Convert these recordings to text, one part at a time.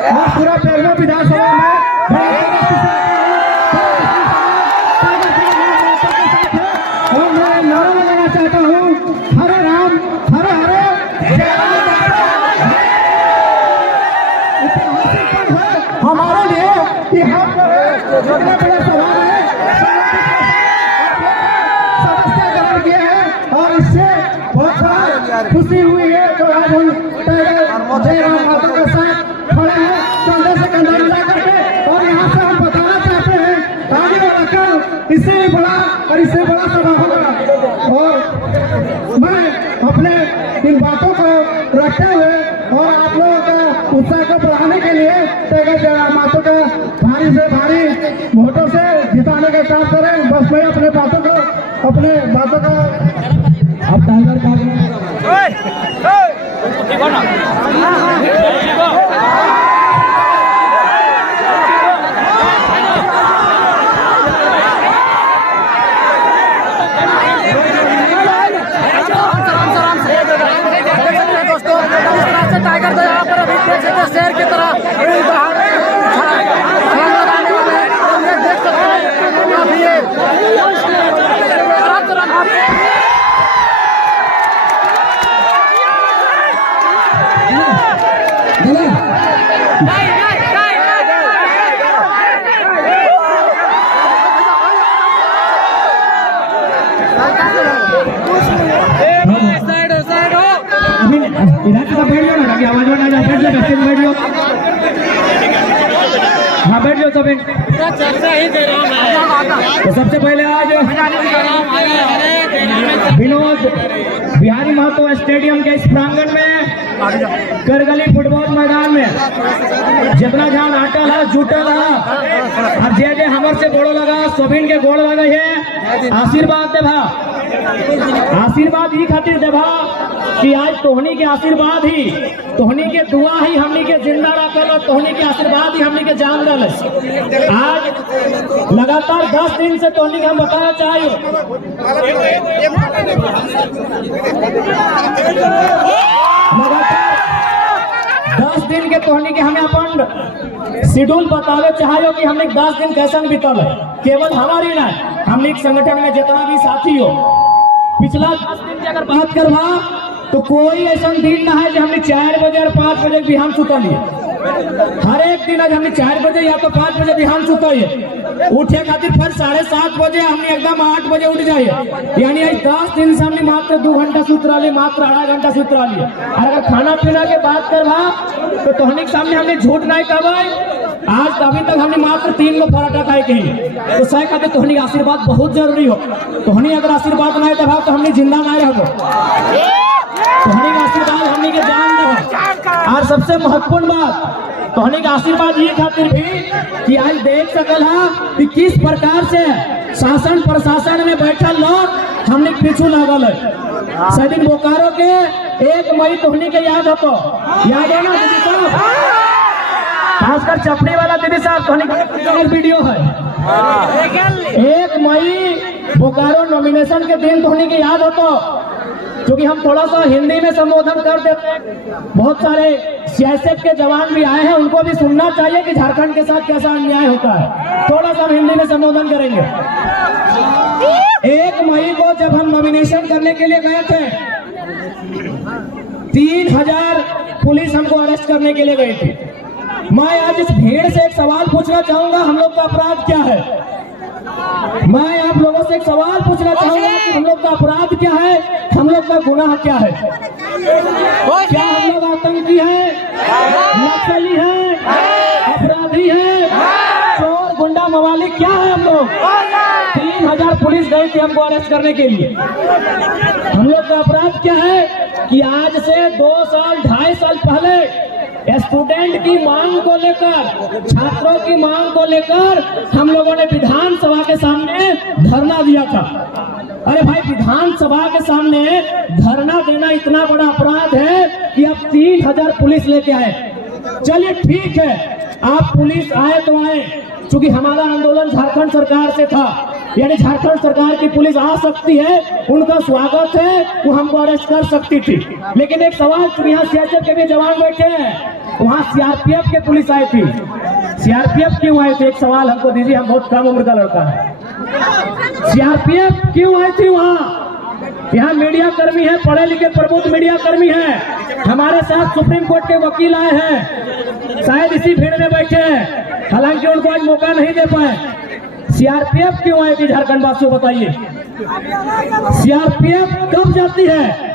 मैं पूरा बेलवा विधानसभा में और मैं नारा लगाना चाहता हूँ, हरे राम हरे हरे। हमारे लिए कि हम बड़े बड़े सवाल है समस्या ग्रहण किया है और इससे बहुत खुशी हुई है। तो आज हम जय राम माता के साथ खड़े हैं कंधे से कंधा मिला करके, और यहाँ से हम बताना चाहते हैं आगे वाला कल इससे भी बड़ा और इससे बड़ा सभा होगा। और मैं अपने इन बातों को रखते हुए और आप लोगों का उत्साह को बढ़ाने के लिए मातों का भारी से भारी वोटों से जिताने का काम करें। बस मैं अपने बातों का अब टाइगर टाइगर तो यहाँ पर अभी देख सकते हैं शेर की तरह लगाने वाले हैं। देख सकते हैं काफी इधर से बैठ जाओ ना ताकि आवाज ना जाए। बैठ जाओ, बैठ जाओ। हाँ बैठ जाओ सभी। तो सबसे पहले आज विनोद बिहारी महतो स्टेडियम के इस प्रांगण में करगली फुटबॉल मैदान में जितना जहां अटल है जुटल है और जे हमर से गोड़ो लगा सभी के गोड़ लगे है। आशीर्वाद देभा, आशीर्वाद ही खातिर देभा कि आज तोहनी के आशीर्वाद ही, तोहनी के दुआ ही हमनी के जिंदा रखल और तोहनी के आशीर्वाद ही हमनी के जान रहा। आज लगातार 10 दिन से तोहनी के हम बताना चाहिए लगातार 10 दिन के तोहनी के हमें अपन शेड्यूल बतावे चाहिए कि हमने 10 दिन कैसे बीतल है। केवल हमारी ना, हमने संगठन में जितना भी साथी हो पिछला 10 दिन की अगर बात करवा तो कोई ऐसा दिन ना है जो हमने 4 बजे और 5 बजे बिहान सुतल है। हर एक दिन आज हमने 4 बजे या तो 5 बजे बिहान सुतल है। उठे खातिर फिर 7:30 बजे हमने एकदम 8 बजे उठ जाइए। यानी आज 10 दिन से हमने मात्र 2 घंटा सुत रही, मात्र आधा घंटा सुत रही। और अगर खाना पीना के बात करवा तो तोहनी के सामने हमने झूठ नहीं कहवाई। आज अभी तक हमने मात्र 3 गो पराठा खाए के ही। तो सही खातिर तोहनी आशीर्वाद बहुत जरूरी हो। तोहनी अगर आशीर्वाद नहीं देवा तो हमने जिंदा नहीं रहो। तोहनी का आशीर्वाद हमनी के जान दो। और सबसे महत्वपूर्ण बात तोहनी का आशीर्वाद ये खातिर भी कि आज देख सकल है कि किस प्रकार से शासन प्रशासन में बैठल लोग हमने पीछू लागल है। सदिन बोकारो के 1 मई तोहनी के याद हो तो याद है ना दीदी साहब, खासकर चपड़ी वाला दीदी साहब तोहनी का वीडियो है। 1 मई बोकारो नॉमिनेशन के दिन तोहनी के याद हो तो, क्योंकि हम थोड़ा सा हिंदी में संबोधन कर देते हैं। बहुत सारे सीएसएफ के जवान भी आए हैं, उनको भी सुनना चाहिए कि झारखंड के साथ कैसा अन्याय होता है। थोड़ा सा हम हिंदी में संबोधन करेंगे। 1 मई को जब हम नॉमिनेशन करने के लिए गए थे 3000 पुलिस हमको अरेस्ट करने के लिए गई थी। मैं आज इस भीड़ से एक सवाल पूछना चाहूंगा, हम लोग का अपराध क्या है? मैं आप लोगों से एक सवाल पूछना चाहूंगा कि हम लोग का अपराध क्या है, हम लोग का गुनाह क्या है? क्या हम लोग आतंकी है, नक्सली है, अपराधी है, चोर गुंडा मवाली क्या है? हम लोग 3000 पुलिस गई थी हमको अरेस्ट करने के लिए। हम लोग का अपराध क्या है कि आज से 2 साल 2.5 साल पहले स्टूडेंट की मांग को लेकर, छात्रों की मांग को लेकर हम लोगों ने विधानसभा के सामने धरना दिया था। अरे भाई, विधानसभा के सामने धरना देना इतना बड़ा अपराध है कि अब 3000 पुलिस लेके आए। चलिए ठीक है, आप पुलिस आए तो आए, क्योंकि हमारा आंदोलन झारखंड सरकार से था, यानी झारखंड सरकार की पुलिस आ सकती है, उनका स्वागत है, वो हमको अरेस्ट कर सकती थी। लेकिन एक सवाल, यहाँ सीएसएफ के भी जवान बैठे हैं, वहाँ सीआरपीएफ के पुलिस आई थी। सीआरपीएफ क्यों आई थी? एक सवाल हमको दीजिए, हम बहुत कम उम्र का लड़का है। सीआरपीएफ क्यों आई थी वहाँ? यहाँ मीडिया कर्मी है, पढ़े लिखे प्रबुद्ध मीडिया कर्मी है, हमारे साथ सुप्रीम कोर्ट के वकील आए हैं, शायद इसी भीड़ में बैठे हैं, हालांकि उनको आज मौका नहीं दे पाए। सीआरपीएफ क्यों आई थी झारखंड वासियों, बताइए। सीआरपीएफ कब जाती है?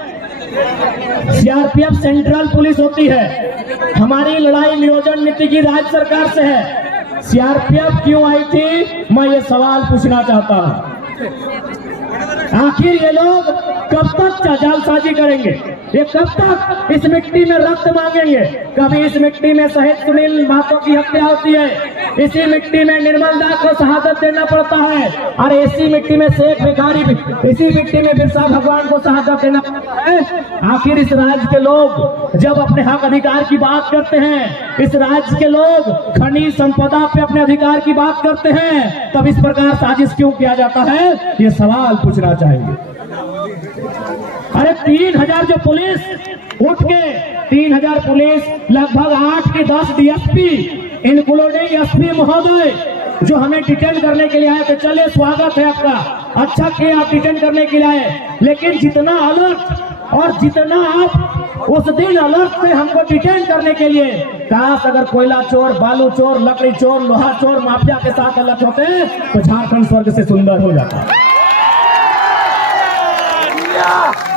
सीआरपीएफ सेंट्रल पुलिस होती है। हमारी लड़ाई नियोजन नीति की राज्य सरकार से है। सीआरपीएफ क्यों आई थी, मैं ये सवाल पूछना चाहता हूँ। आखिर ये लोग कब तक जालसाजी करेंगे? ये कब तक इस मिट्टी में रक्त मांगेंगे? कभी इस मिट्टी में शहीद सुनील महतो की हत्या होती है, इसी मिट्टी में निर्मल दास को शहादत देना पड़ता है, और इसी मिट्टी में शेख भिखारी, इसी मिट्टी में बिरसा भगवान को शहादत देना पड़ता है। आखिर इस राज्य के लोग जब अपने हक अधिकार की बात करते हैं, इस राज्य के लोग खनिज संपदा पे अपने अधिकार की बात करते हैं, तब इस प्रकार साजिश क्यों किया जाता है? ये सवाल पूछना चाहिए। अरे 3000 जो पुलिस उठ के 3000 पुलिस, लगभग 8 के 10 डीएसपी इंक्लूडिंग एसपी महोदय जो हमें डिटेन करने के लिए आए थे। चलिए, स्वागत है आपका, अच्छा किया आप डिटेन करने के लिए आए, लेकिन जितना अलर्ट और जितना आप उस दिन अलर्ट थे हमको डिटेन करने के लिए, काश अगर कोयला चोर, बालू चोर, लकड़ी चोर, लोहा चोर, माफिया के साथ अलर्ट होते तो झारखंड स्वर्ग से सुंदर हो जाता।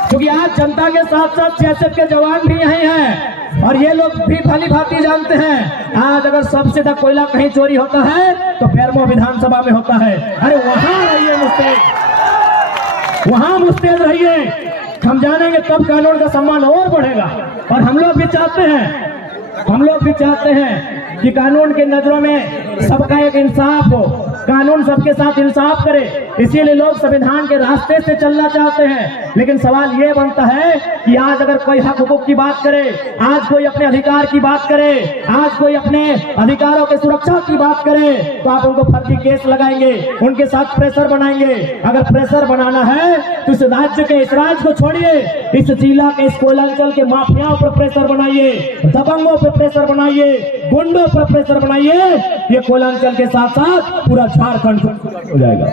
क्योंकि आज जनता के साथ साथ सीएसएफ के जवान भी यही हैं, और ये लोग भी भली भांति जानते हैं आज अगर सबसे ज्यादा कोयला कहीं चोरी होता है तो बेरमो विधानसभा में होता है। अरे वहां रहिए मुस्तैद, वहां मुस्तैद रहिए, हम जानेंगे तब कानून का सम्मान और बढ़ेगा। और हम लोग भी चाहते हैं कि कानून की नजरों में सबका एक इंसाफ हो, कानून सबके साथ इंसाफ करे, इसीलिए लोग संविधान के रास्ते से चलना चाहते हैं। लेकिन सवाल ये बनता है कि आज अगर कोई हक हुकूक की बात करे, आज कोई अपने अधिकार की बात करे, आज कोई अपने अधिकारों की सुरक्षा की बात करे, तो आप उनको फर्जी केस लगाएंगे, उनके साथ प्रेशर बनाएंगे। अगर प्रेशर बनाना है तो इस राज्य को छोड़िए, इस जिला के, इस कोयलांचल के माफियाओं पर प्रेशर बनाइए, दबंगों पर प्रेशर बनाइए, गुंडों पर प्रेशर बनाइए। ये कोयलांचल के साथ साथ पूरा झारखंड हो जाएगा।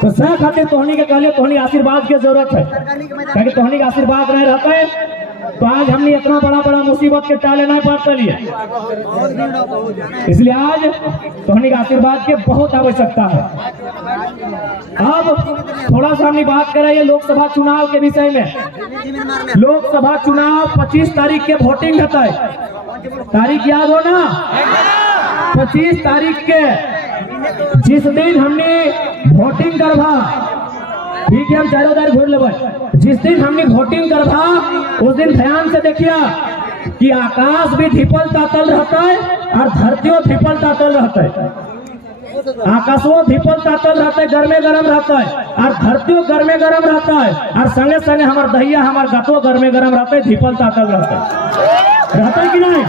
तो सह खातिर तोहनी के कहले तोहनी आशीर्वाद की जरूरत है, क्योंकि तोहनी का आशीर्वाद नहीं रहता है तो आज हमने इतना बड़ा मुसीबत के टाले नहीं पार लिए। इसलिए आज तोहनी का आशीर्वाद की बहुत आवश्यकता है। अब थोड़ा सा हमने बात करें ये लोकसभा चुनाव के विषय में। लोकसभा चुनाव 25 तारीख के वोटिंग होता है, तारीख याद हो ना? 25 तारीख के जिस दिन हमने वोटिंग करवा, ठीक है, हम चारों तरफ घूर लेंगे। जिस दिन हमने वोटिंग करवा उस दिन ध्यान से देखिए कि आकाश भी धिपल तातल रहता है और धरतियों धिपल तातल रहता है। आकाशों धिपल तातल रहता है, गर्मे गरम रहता है, और धरतियों गर्मे गरम रहता है, और संगे संगे हमार दहिया हमार गतो गर्मे गरम रहता है, धिपल तातल रहता है कि नहीं?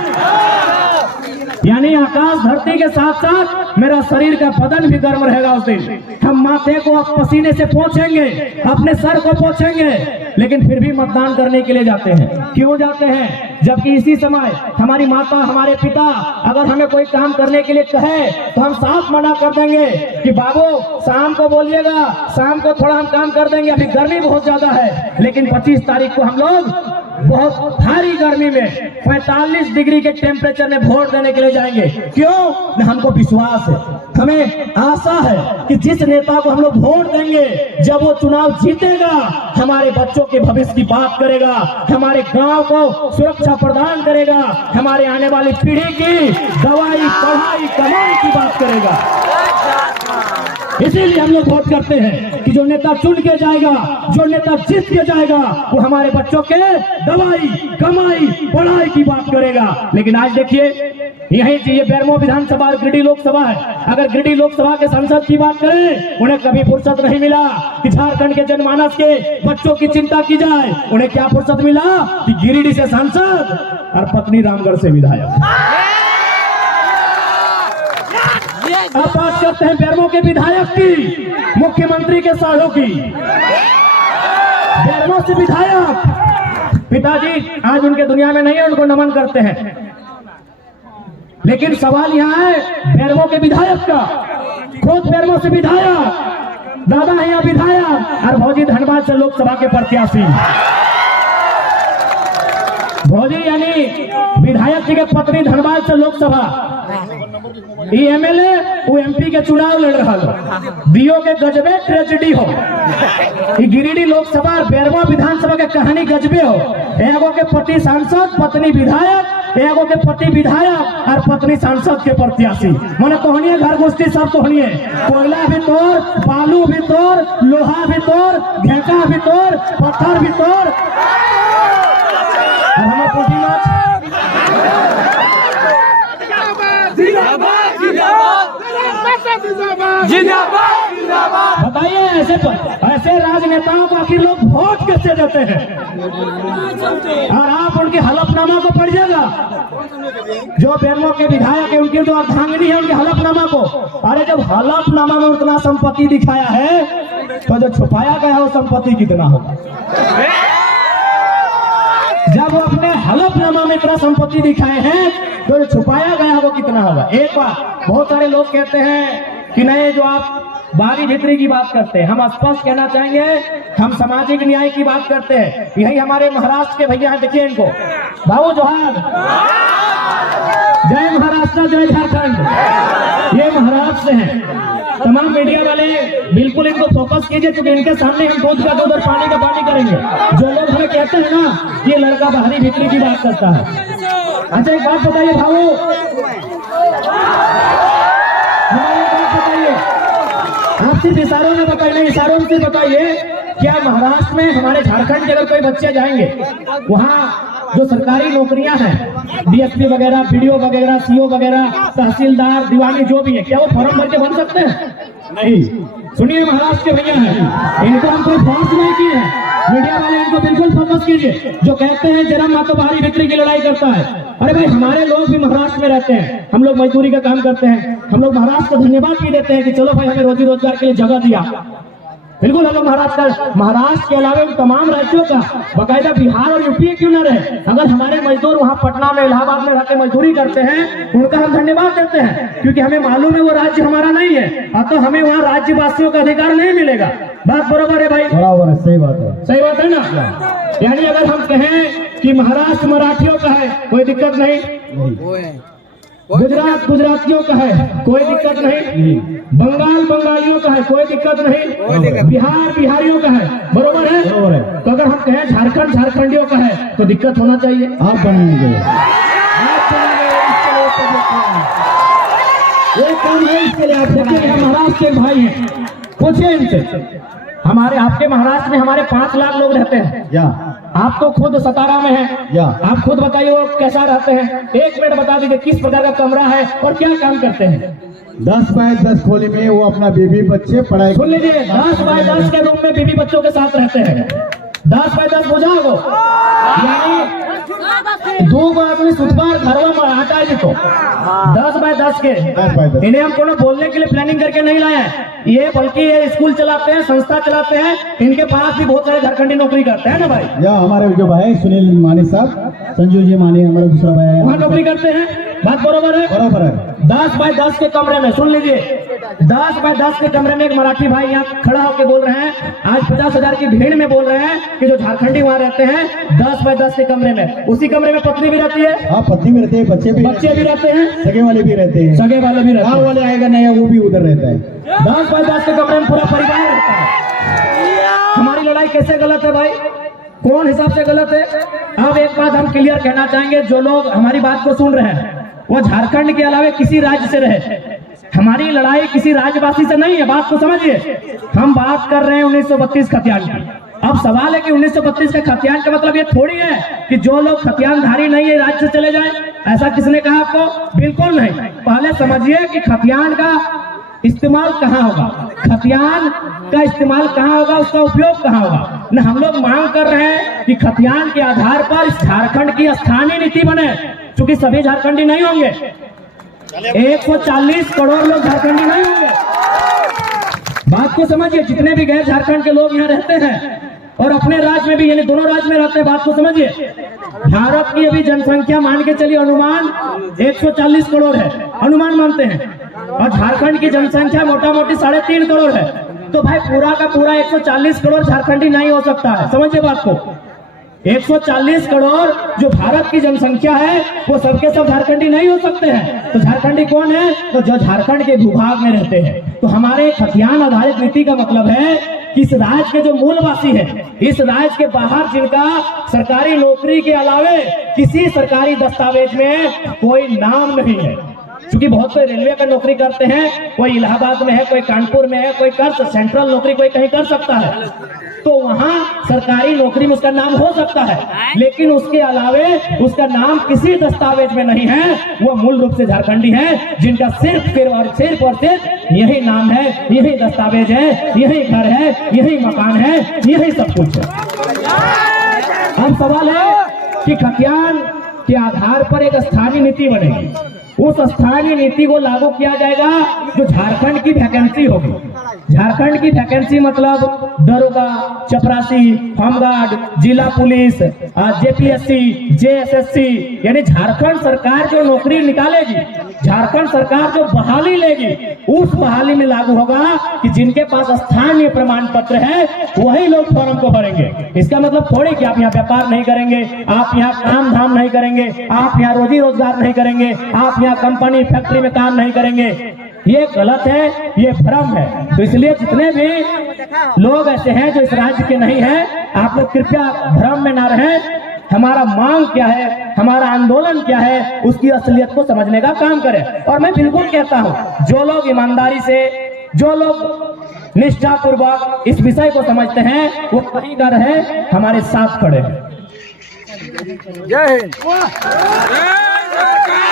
यानी आकाश धरती के साथ साथ मेरा शरीर का बदन भी गर्म रहेगा उस दिन। हम माथे को पसीने से पोंछेंगे, अपने सर को पोंछेंगे, लेकिन फिर भी मतदान करने के लिए जाते हैं। क्यों जाते हैं? जबकि इसी समय हमारी माता, हमारे पिता अगर हमें कोई काम करने के लिए कहे तो हम साफ मना कर देंगे कि बाबू शाम को बोलिएगा, शाम को थोड़ा हम काम कर देंगे, अभी गर्मी बहुत ज्यादा है। लेकिन 25 तारीख को हम लोग बहुत भारी गर्मी में 45 डिग्री के टेम्परेचर में वोट देने के लिए जाएंगे। क्यों? हमको विश्वास है, हमें आशा है कि जिस नेता को हम लोग वोट देंगे, जब वो चुनाव जीतेगा, हमारे बच्चों के भविष्य की बात करेगा, हमारे गांव को सुरक्षा प्रदान करेगा, हमारे आने वाली पीढ़ी की दवाई, पढ़ाई, कमाई की बात करेगा। इसीलिए हम लोग वोट करते हैं कि जो नेता चुन के जाएगा, जो नेता जीत के जाएगा, वो हमारे बच्चों के दवाई, कमाई, पढ़ाई की बात करेगा। लेकिन आज देखिए, यही ये बेरमो विधानसभा और गिरिडीह लोकसभा है। अगर गिरिडीह लोकसभा के सांसद की बात करें, उन्हें कभी फुर्सत नहीं मिला कि झारखंड के जनमानस के बच्चों की चिंता की जाए। उन्हें क्या फुर्सत मिला कि गिरिडीह से सांसद और पत्नी रामगढ़ से विधायक। अब बात करते हैं बेरमो के विधायक की, मुख्यमंत्री के सालों की। बेरमो से विधायक पिताजी आज उनके दुनिया में नहीं है, उनको नमन करते हैं। लेकिन सवाल यहाँ है बेरमो के विधायक का, खुद बेरमो से विधायक, दादा है यहाँ विधायक, और भौजी धनबाद से लोकसभा के प्रत्याशी। भौजी यानी विधायक जी के पत्नी धनबाद से लोकसभा, ये एमएलए वो एमपी के चुनाव लड़ रहा हो, दियो के गजबे ट्रेजेडी हो। ये गिरिडीह लोकसभा और बेरमो विधानसभा के कहानी गजबे हो। एगो के पति सांसद, पत्नी विधायक, एगो के पति विधायक और पत्नी सांसद के प्रत्याशी। मैंने कहनी घर गोष्ठी सब कहनी है, कोयला भी तोड़, बालू भी तोड़, लोहा भी तोड़, घेका भी तोड़, पत्थर भी तोड़, और हमें पूछी मत। बताइए ऐसे राजनेताओं को आखिर लोग वोट कैसे देते हैं? और आप उनके हलफनामा को पढ़िएगा, जो बेरमो के विधायक है उनकी जो अर्धांगिनी है उनके हलफनामा को। अरे जब हलफनामा में उतना संपत्ति दिखाया है तो जो छुपाया गया है वो संपत्ति कितना होगा? जब वो अपने हलफनामा में इतना संपत्ति दिखाए हैं तो जो छुपाया गया वो कितना होगा? एक बात बहुत सारे लोग कहते हैं कि नहीं, जो आप बारी भीतरी की बात करते हैं, हम स्पष्ट कहना चाहेंगे हम सामाजिक न्याय की बात करते हैं। यही हमारे महाराष्ट्र के भैया देखिए इनको, बाबू जोहार, जय महाराष्ट्र जय झारखंड, ये महाराष्ट्र से हैं। तमाम मीडिया वाले बिल्कुल इनको फोकस कीजिए, क्योंकि इनके सामने हम दूध का दूध और पानी का पानी करेंगे। जो लोग हमें कहते हैं ना ये लड़का बाहरी भीतरी की बात करता है। अच्छा एक बात बताइए भाऊ, आप सिर्फ इशारों में बताइए, नहीं इशारों से बताइए, क्या महाराष्ट्र में हमारे झारखंड के अगर कोई बच्चे जाएंगे वहाँ जो सरकारी नौकरियां हैं, डीएसपी वगैरह, बीडीओ वगैरह, सीओ वगैरह, तहसीलदार, दीवानी जो भी है, क्या वो फॉर्म भर के बन सकते हैं? नहीं। सुनिए महाराष्ट्र के भैया हैं, इनको हम कोई फोर्स नहीं किए हैं। मीडिया वाले इनको बिल्कुल फोकस कीजिए। जो कहते हैं जरा माँ तो बाहरी भीतरी की लड़ाई करता है, अरे भाई हमारे लोग भी महाराष्ट्र में रहते हैं, हम लोग मजदूरी का काम करते हैं, हम लोग महाराष्ट्र को धन्यवाद भी देते हैं कि चलो भाई हमें रोजी रोजगार के लिए जगह दिया। बिल्कुल हम लोग महाराष्ट्र के अलावा तमाम राज्यों का, बकायदा बिहार और यूपी क्यों न रहे, अगर हमारे मजदूर वहाँ पटना में, इलाहाबाद में रहकर मजदूरी करते हैं उनका हम धन्यवाद देते हैं, क्योंकि हमें मालूम है वो राज्य हमारा नहीं है, तो हमें वहाँ राज्यवासियों का अधिकार नहीं मिलेगा। बात बरोबर है भाई? बराबर है, सही बात है, सही बात है ना। यानी अगर हम कहें कि महाराष्ट्र मराठियों का है कोई दिक्कत नहीं, गुजरात गुजरातियों का है कोई दिक्कत नहीं, बंगाल बंगालियों का है कोई दिक्कत नहीं, बिहार बिहारियों का है, बरोबर है? बरोबर है। तो अगर हम कहें झारखंड झारखंडियों का है तो दिक्कत होना चाहिए। आप बनाएंगे, ये काम है, इसके लिए आप देखिए महाराष्ट्र के भाई हैं, पूछिए इनसे। हमारे आपके महाराष्ट्र में हमारे 5 लाख लोग रहते हैं, या आप तो खुद सतारा में हैं, या आप खुद बताइए वो कैसा रहते हैं? 1 मिनट बता दीजिए किस प्रकार का कमरा है और क्या काम करते हैं? 10 बाय 10 खोली में वो अपना बीवी बच्चे पढ़ाई। सुन लीजिए, 10 बाय 10 के रूम में बीवी बच्चों के साथ रहते हैं। 10 बाय 10 बुझा वो, यानी 2 आदमी सुधबार घरवा में हटा है तो 10 बाय 10 के। इन्हें हम कोनो बोलने के लिए प्लानिंग करके नहीं लाए हैं ये, बल्कि ये स्कूल चलाते हैं, संस्था चलाते हैं, इनके पास भी बहुत सारे झारखंडी नौकरी करते हैं ना भाई। या हमारे जो भाई सुनील मानी साहब, संजू जी मानी हमारा दूसरा भाई है, वहाँ नौकरी करते हैं। बात बरोबर है? बराबर है। 10 बाय 10 के कमरे में, सुन लीजिए, 10 बाय 10 के कमरे में एक मराठी भाई यहाँ खड़ा होकर बोल रहे हैं, आज 50,000 की भीड़ में बोल रहे हैं कि जो झारखंडी वहाँ रहते हैं 10 बाय 10 के कमरे में, उसी कमरे में पत्नी भी रहती है। हाँ, पत्नी भी रहती है, बच्चे भी रहते हैं, सगे वाले भी रहते हैं, सगे वाले भी रहते हैं, गाँव वाले आएगा नहीं वो भी उधर रहता है। 10 बाय 10 के कमरे में पूरा परिवार रहता है। हमारी लड़ाई कैसे गलत है भाई? कौन हिसाब से गलत है? अब एक बात हम क्लियर कहना चाहेंगे, जो लोग हमारी बात को सुन रहे हैं वो झारखंड के अलावा किसी राज्य से रहे, हमारी लड़ाई किसी राज्यवासी से नहीं है, बात को समझिए। हम बात कर रहे हैं 1932 खतियान की। अब सवाल है कि 1932 के खतियान का मतलब ये थोड़ी है कि जो लोग खतियानधारी नहीं है राज्य से चले जाएं, ऐसा किसने कहा आपको? बिल्कुल नहीं। पहले समझिए कि खतियान का इस्तेमाल कहाँ होगा, खतियान का इस्तेमाल कहाँ होगा, उसका उपयोग कहाँ होगा। न हम लोग मांग कर रहे हैं कि खतियान के आधार पर झारखंड की स्थानीय नीति बने, क्योंकि सभी झारखंडी नहीं होंगे, 140 करोड़ लोग झारखंडी नहीं होंगे। बात को समझिए, जितने भी गैर झारखंड के लोग यहाँ रहते हैं और अपने राज्य में भी, यानी दोनों राज्य में रहते हैं। बात को समझिए, भारत की अभी जनसंख्या मान के चलिए अनुमान 140 करोड़ है, अनुमान मानते हैं, और झारखंड की जनसंख्या मोटा मोटी 3.5 करोड़ है। तो भाई पूरा का पूरा 140 करोड़ झारखंडी नहीं हो सकता है, समझिए बात को। 140 करोड़ जो भारत की जनसंख्या है वो सबके सब झारखंडी नहीं हो सकते हैं। तो झारखंडी कौन है? तो जो झारखंड के भूभाग में रहते हैं। तो हमारे खतियान आधारित नीति का मतलब है कि इस राज्य के जो मूलवासी है, इस राज्य के बाहर जिनका सरकारी नौकरी के अलावे किसी सरकारी दस्तावेज में कोई नाम नहीं है, क्योंकि बहुत से रेलवे का नौकरी करते हैं, कोई इलाहाबाद में है, कोई कानपुर में है, कोई कर सेंट्रल नौकरी कोई कहीं कर सकता है, तो वहां सरकारी नौकरी में उसका नाम हो सकता है, लेकिन उसके अलावे उसका नाम किसी दस्तावेज में नहीं है। वो मूल रूप से झारखंडी है, जिनका सिर्फ और सिर्फ यही नाम है, यही दस्तावेज है, यही घर है, यही मकान है, यही सब कुछ है। अब सवाल है कि खतियान के आधार पर एक स्थानीय नीति बनेगी, उस स्थानीय नीति को लागू किया जाएगा जो झारखंड की वैकेंसी होगी। झारखंड की वैकेंसी मतलब दरोगा, चपरासी, होमगार्ड, जिला पुलिस, जेपीएससी, जेएसएससी, यानी झारखंड सरकार जो नौकरी निकालेगी, झारखंड सरकार जो बहाली लेगी, उस बहाली में लागू होगा कि जिनके पास स्थानीय प्रमाण पत्र है वही लोग फॉर्म को भरेंगे। इसका मतलब थोड़ी कि आप यहाँ व्यापार नहीं करेंगे, आप यहाँ काम धाम नहीं करेंगे, आप यहाँ रोजी रोजगार नहीं करेंगे, आप यहाँ कंपनी फैक्ट्री में काम नहीं करेंगे। ये गलत है, ये भ्रम है। तो इसलिए जितने भी लोग ऐसे हैं जो इस राज्य के नहीं हैं, आप लोग कृपया भ्रम में ना रहें। हमारा मांग क्या है, हमारा आंदोलन क्या है, उसकी असलियत को समझने का काम करें। और मैं बिल्कुल कहता हूं, जो लोग ईमानदारी से, जो लोग निष्ठापूर्वक इस विषय को समझते हैं, वो कहीं ना रहे, हमारे साथ खड़े हैं। जय हिंद।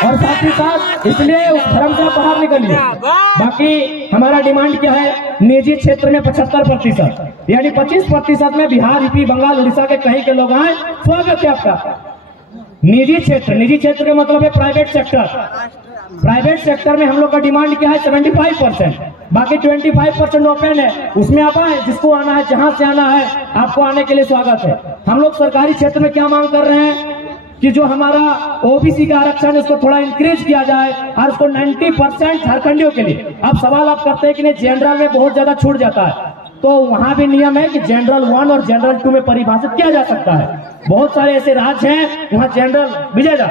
और साथ ही साथ इसलिए उस धर्म से बाहर निकलिए। बाकी हमारा डिमांड क्या है? निजी क्षेत्र में 75%, यानी 25% में बिहार, यूपी, बंगाल, उड़ीसा के कहीं के लोग आए। स्वागत है आपका। निजी क्षेत्र का मतलब है प्राइवेट सेक्टर। प्राइवेट सेक्टर में हम लोग का डिमांड क्या है? 75%। बाकी 25% ओपन है, उसमें आप आए, जिसको आना है, जहां से आना है, आपको आने के लिए स्वागत है। हम लोग सरकारी क्षेत्र में क्या मांग कर रहे हैं कि जो हमारा ओबीसी का आरक्षण है उसको थोड़ा इंक्रीज किया जाए और उसको 90% झारखंडियों के लिए। अब सवाल आप करते हैं कि नहीं, जनरल में बहुत ज्यादा छूट जाता है, तो वहां भी नियम है कि जनरल 1 और जनरल 2 में परिभाषित किया जा सकता है। बहुत सारे ऐसे राज्य हैं वहां जनरल विजेगा,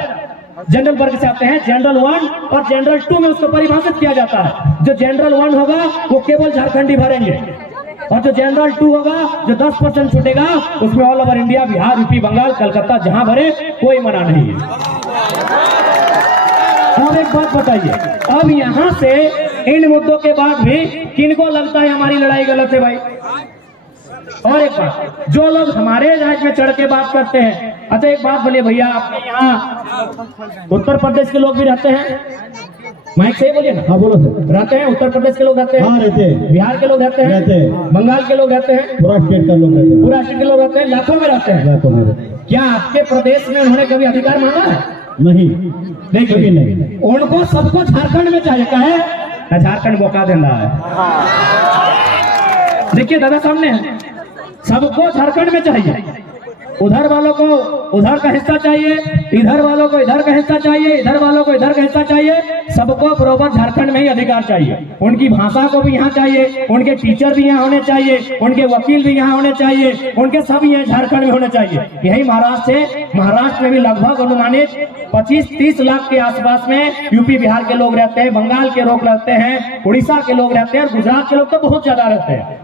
जनरल वर्ग से आते हैं, जनरल 1 और जनरल 2 में उसको परिभाषित किया जाता है। जो जनरल 1 होगा वो केवल झारखंडी भरेंगे, और जो जनरल 2 होगा, जो 10% छूटेगा, उसमें all over India, Bihar, UP, Bengal, Calcutta जहां भरे, कोई मना नहीं है। अब एक बात बताइए, अब यहां से इन मुद्दों के बाद भी किनको लगता है हमारी लड़ाई गलत है भाई? और एक बात, जो लोग हमारे राज्य में चढ़ के बात करते हैं, अच्छा एक बात बोलिए भैया, आपके यहाँ उत्तर प्रदेश के लोग भी रहते हैं? माइक से ही बोलिए ना। हाँ बोलो सर। रहते हैं, उत्तर प्रदेश के लोग रहते हैं? हाँ रहते हैं। बिहार के लोग रहते हैं? बंगाल के लोग रहते हैं? पूरा स्टेट का लोग रहते हैं। पूरा स्टेट के लोग रहते हैं, लाखों में रहते हैं। लाखों में रहते हैं। क्या आपके प्रदेश में उन्होंने कभी अधिकार मांगा है? नहीं, कभी नहीं। उनको सबको झारखंड में चाहिए, कहे ना झारखंड मौका दे रहा है। देखिए दादा सामने है, सबको झारखंड में चाहिए। उधर वालों को उधर का हिस्सा चाहिए, इधर वालों को इधर का हिस्सा चाहिए, इधर वालों को इधर का हिस्सा चाहिए। सबको बराबर झारखंड में ही अधिकार चाहिए। उनकी भाषा को भी यहाँ चाहिए, उनके टीचर भी यहाँ होने चाहिए, उनके वकील भी यहाँ होने चाहिए, उनके सब यहाँ झारखंड में होने चाहिए। यही महाराष्ट्र है। महाराष्ट्र में भी लगभग अनुमानित 25-30 लाख के आसपास में यूपी, बिहार के लोग रहते हैं, बंगाल के लोग रहते हैं, उड़ीसा के लोग रहते हैं, और गुजरात के लोग तो बहुत ज्यादा रहते हैं।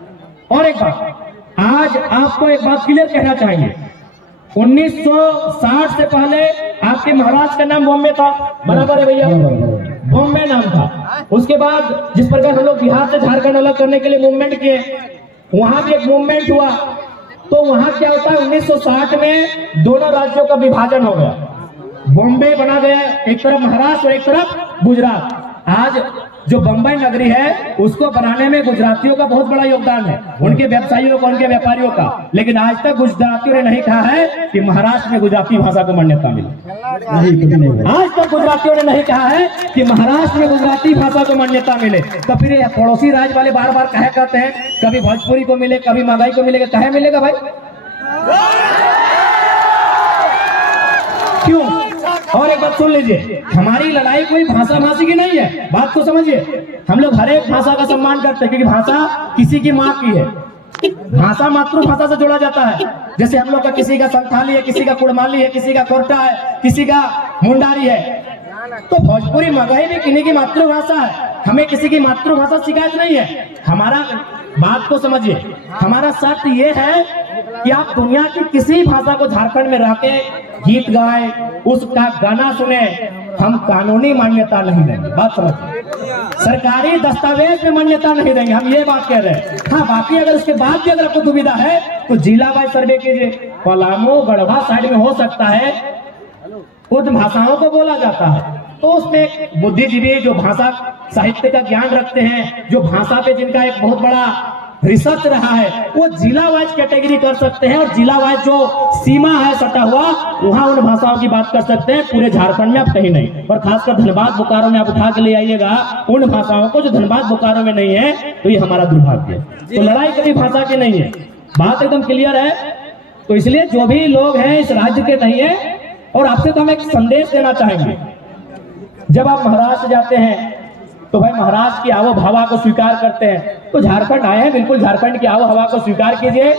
और एक बात, आज आपको एक बात क्लियर कहना चाहेंगे, 1960 से पहले आपके महाराष्ट्र का नाम बॉम्बे था, बराबर है भैया? बॉम्बे नाम था। उसके बाद जिस प्रकार हम लोग बिहार से झारखंड अलग करने के लिए मूवमेंट किए, वहां भी एक मूवमेंट हुआ। तो वहां क्या होता है, 1960 में दोनों राज्यों का विभाजन हो गया, बॉम्बे बना गया, एक तरफ महाराष्ट्र और एक तरफ गुजरात। आज जो बम्बई नगरी है उसको बनाने में गुजरातियों का बहुत बड़ा योगदान है, उनके व्यवसायियों का, उनके व्यापारियों का। लेकिन आज तक गुजरातियों ने नहीं कहा है कि महाराष्ट्र में गुजराती भाषा को मान्यता मिले। आज तक गुजरातियों ने नहीं कहा है कि महाराष्ट्र में गुजराती भाषा को मान्यता मिले। तो फिर पड़ोसी राज्य वाले बार बार कहे कहते हैं, कभी भोजपुरी को मिले, कभी मगही को मिलेगा, कहे मिलेगा भाई? क्यों? और एक बात सुन लीजिए, हमारी लड़ाई कोई भाषा भाषी की नहीं है, बात को समझिए। हम लोग हर एक भाषा का सम्मान करते हैं, क्योंकि भाषा किसी की माँ की है। भाषा मातृभाषा से जोड़ा जाता है। जैसे हम लोग का किसी का संथाली है, किसी का कुड़माली है, किसी का कोरटा है, किसी का मुंडारी है, तो भोजपुरी मगही भी किन्हीं की मातृभाषा है। हमें किसी की मातृभाषा शिकायत नहीं है। हमारा बात को समझिए, हमारा शर्त ये है कि आप दुनिया की किसी भाषा को झारखंड में रह के गीत गाएं, उसका गाना सुने, हम कानूनी मान्यता नहीं देंगे। बात समझिए, सरकारी दस्तावेज में मान्यता नहीं देंगे, हम ये बात कह रहे हैं। हाँ, बाकी अगर उसके बाद भी अगर आपको दुविधा है तो जिला वाइज सर्वे कीजिए। पलामू गढ़वा साइड में हो सकता है उन भाषाओं को बोला जाता है, तो उसमें एक बुद्धिजीवी जो भाषा साहित्य का ज्ञान रखते हैं, जो भाषा पे जिनका एक बहुत बड़ा रिसर्च रहा है, वो जिला वाइज कैटेगरी कर सकते हैं, और जिला वाइज जो सीमा है सटा हुआ, वहां उन भाषाओं की बात कर सकते हैं। पूरे झारखंड में आप कहीं नहीं, और खासकर धनबाद बोकारो में आप उठा के ले आइएगा उन भाषाओं को जो धनबाद बोकारो में नहीं है, तो ये हमारा दुर्भाग्य है। तो लड़ाई कभी भाषा की नहीं है, बात एकदम क्लियर है। तो इसलिए जो भी लोग हैं इस राज्य के नहीं है, और आपसे तो हम एक संदेश देना चाहेंगे। जब आप महाराष्ट्र जाते हैं तो भाई महाराष्ट्र की आवो हवा को स्वीकार करते हैं, तो झारखंड आए हैं, बिल्कुल झारखंड की आवो हवा को स्वीकार कीजिए।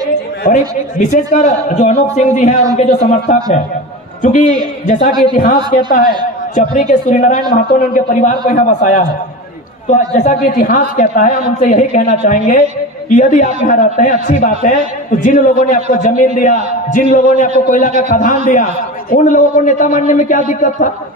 और एक विशेषकर जो अनूप सिंह जी हैं और उनके जो समर्थक हैं, क्योंकि जैसा कि इतिहास कहता है, चपरी के सूर्यनारायण महतो ने उनके परिवार को यहाँ बसाया है, तो जैसा कि इतिहास कहता है, हम उनसे यही कहना चाहेंगे कि यदि आप यहाँ रहते हैं अच्छी बात है, तो जिन लोगों ने आपको जमीन दिया, जिन लोगों ने आपको कोयला का खदान दिया, उन लोगों को नेता मानने में क्या दिक्कत था?